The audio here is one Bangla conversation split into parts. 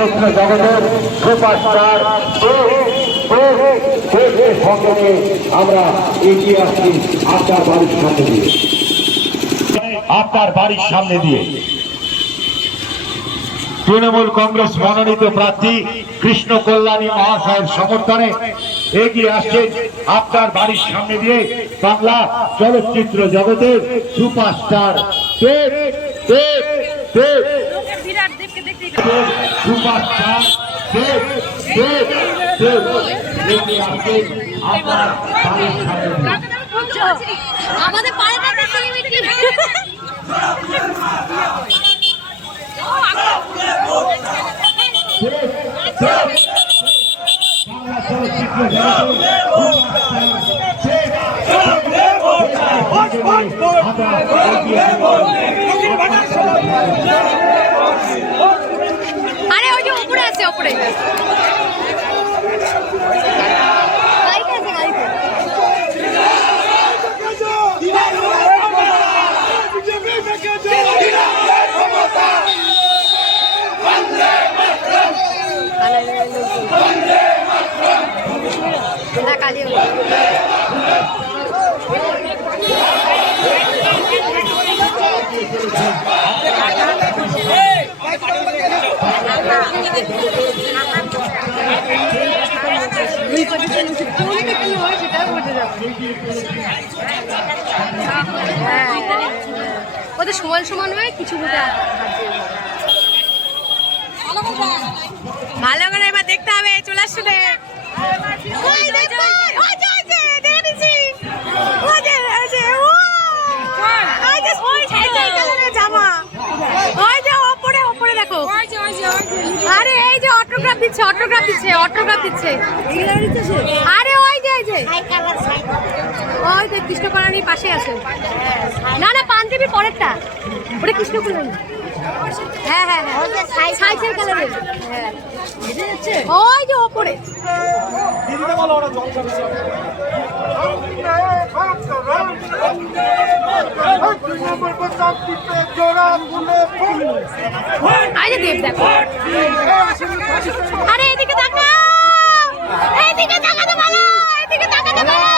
জগতের সুপারস্টার সঙ্গে আমরা এগিয়ে আসছি আপনার বাড়ির সামনে দিয়ে তৃণমূল কংগ্রেস মনোনীত প্রার্থী কৃষ্ণ কল্যাণী মহাশয়ের সমর্থনে এগিয়ে আসছেন আপনার বাড়ির সামনে দিয়ে বাংলা চলচ্চিত্র জগতের সুপারস্টার সুপারস্টার আপনার বাড়ির সামনে আমাদের আরে ওই যে উপরে আছে উপরে ওদের সমান সমান হয় কিছু ভালো করে এবার দেখতে হবে চলে আসলে জামা ওই যে ওপরে ওপরে দেখো আরে এই যে অটোগ্রাফ দিচ্ছে আরে ওই যে ওই যে কৃষ্ণ কল্যাণীর পাশে আছে না না পাঞ্জাবি পরেরটা ওটা কৃষ্ণ কল্যাণী হ্যাঁ হ্যাঁ হ্যাঁ সাইকেল কালারের ওই যে ওপরে দেব দেখো আরে এদিকে তাকা এদিকে তাকাতে ভালো এদিকে তাকাতে ভালো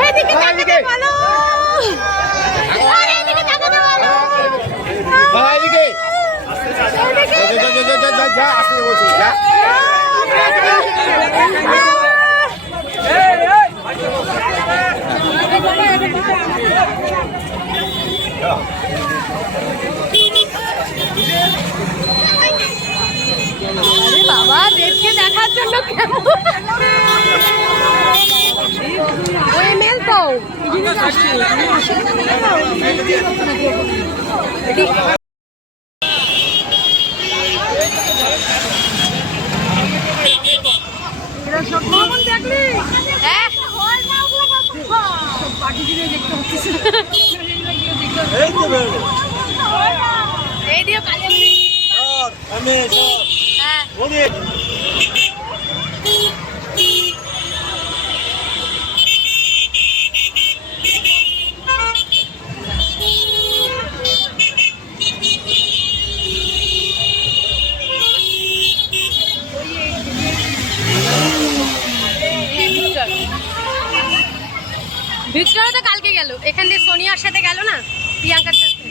এদিকে তাকাতে ভালো আরে এদিকে তাকাতে ভালো এদিকে যা আসতে বলছি যা আরে বাবা দেবকে দেখার জন্য কেমন ওই মেল তো এই দিও কালী ভিক্টর তো কালকে গেল এখান দিয়ে সোনিয়ার সাথে গেল না প্রিয়াঙ্কার সাথে